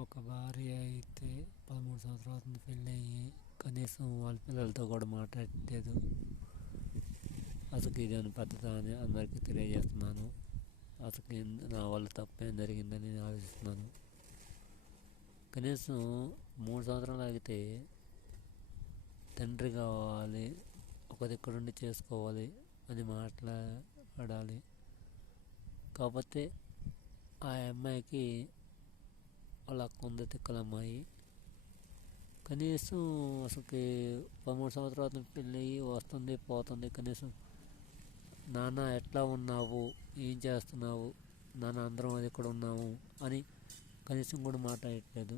ఒక భార్య అయితే 13 సంవత్సరాల అవుతుంది పెళ్ళయ్యి, కనీసం వాళ్ళ పిల్లలతో కూడా మాట్లాడట్లేదు. అసలు ఇదేమైనా పద్ధతి అని అందరికీ తెలియజేస్తున్నాను. అసలు నా వల్ల తప్పేం జరిగిందని నేను ఆలోచిస్తున్నాను. కనీసం 3 సంవత్సరాలు ఆగితే తండ్రి కావాలి, ఒక దగ్గరుండి చేసుకోవాలి అని మాట్లాడాలి. కాకపోతే ఆ అమ్మాయికి వాళ్ళ అక్క ఉంది, తిక్కల అమ్మాయి. కనీసం అసలుకి 13 సంవత్సరాల పెళ్ళి వస్తుంది పోతుంది. కనీసం నాన్న ఎట్లా ఉన్నావు, ఏం చేస్తున్నావు, నాన్న అందరం అది ఇక్కడ ఉన్నాము అని కనీసం కూడా మాట్లాడట్లేదు.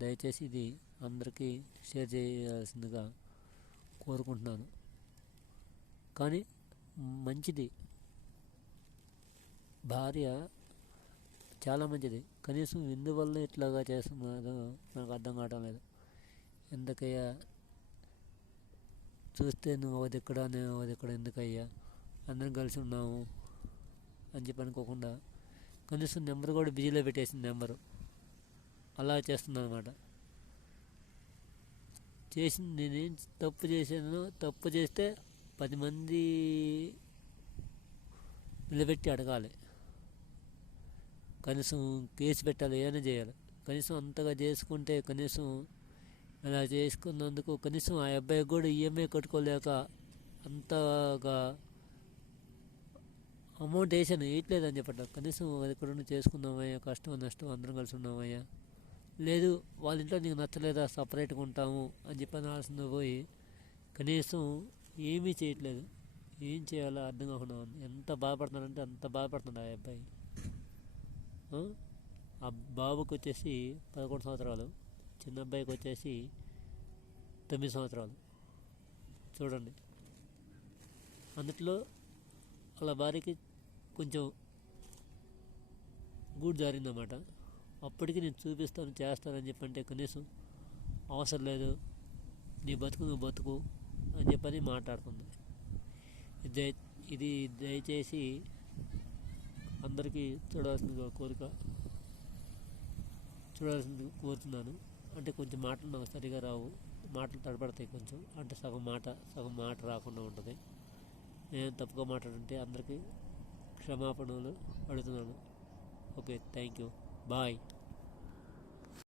దయచేసి ఇది అందరికీ షేర్ చేయాల్సిందిగా కోరుకుంటున్నాను. కానీ మంచిది, భార్య చాలా మంచిది. కనీసం ఎందువల్ల ఇట్లాగా చేస్తున్నారో నాకు అర్థం కావటం లేదు. ఎందుకయ్యా చూస్తే నువ్వు అది ఇక్కడ, నేను అది ఇక్కడ, ఎందుకయ్యా అందరం కలిసి ఉన్నాము అని చెప్పి అనుకోకుండా కనీసం నెంబర్ కూడా బిజీలో పెట్టేసింది. నెంబరు అలా చేస్తుంది అనమాట. నేనేం తప్పు చేశాను, తప్పు చేస్తే 10 మంది నిలబెట్టి అడగాలి, కనీసం కేసు పెట్టాలి, ఏమైనా చేయాలి. కనీసం అంతగా చేసుకుంటే కనీసం అలా చేసుకున్నందుకు కనీసం ఆ అబ్బాయికి కూడా ఈఎంఐ కట్టుకోలేక అంతగా అమౌంట్ వేయట్లేదని చెప్పట. కనీసం అది ఇక్కడ చేసుకుందామయ్యా, కష్టం నష్టం అందరం కలిసి ఉన్నామయ్యా, లేదు వాళ్ళ ఇంట్లో నీకు నచ్చలేదా సపరేట్గా ఉంటాము అని చెప్పి అనాల్సింది పోయి కనీసం ఏమీ చేయట్లేదు. ఏం చేయాలో అర్థం కాకుండా ఉంది. ఎంత బాధపడుతున్నాడంటే అంత బాధపడుతున్నాడు ఆ అబ్బాయి. ఆ బాబుకి వచ్చేసి 11 సంవత్సరాలు, చిన్న అబ్బాయికి వచ్చేసి 9 సంవత్సరాలు. చూడండి, అందుట్లో వాళ్ళ భార్యకి కొంచెం గూడు జారిందన్నమాట. అప్పటికి నేను చూపిస్తాను, చేస్తానని చెప్పంటే కనీసం అవసరం లేదు, నీ బతుకు నువ్వు బతుకు అని చెప్పని మాట్లాడుతుంది. ఇది దయచేసి అందరికీ చూడాల్సిందిగా కోరుతున్నాను. అంటే కొంచెం మాటలు నాకు సరిగా రావు, మాటలు తడబడతాయి కొంచెం, అంటే సగం మాట రాకుండా ఉంటుంది. నేను తప్పుగా మాట్లాడుంటే అందరికీ క్షమాపణలు అడుగుతున్నాను. Okay, thank you, bye.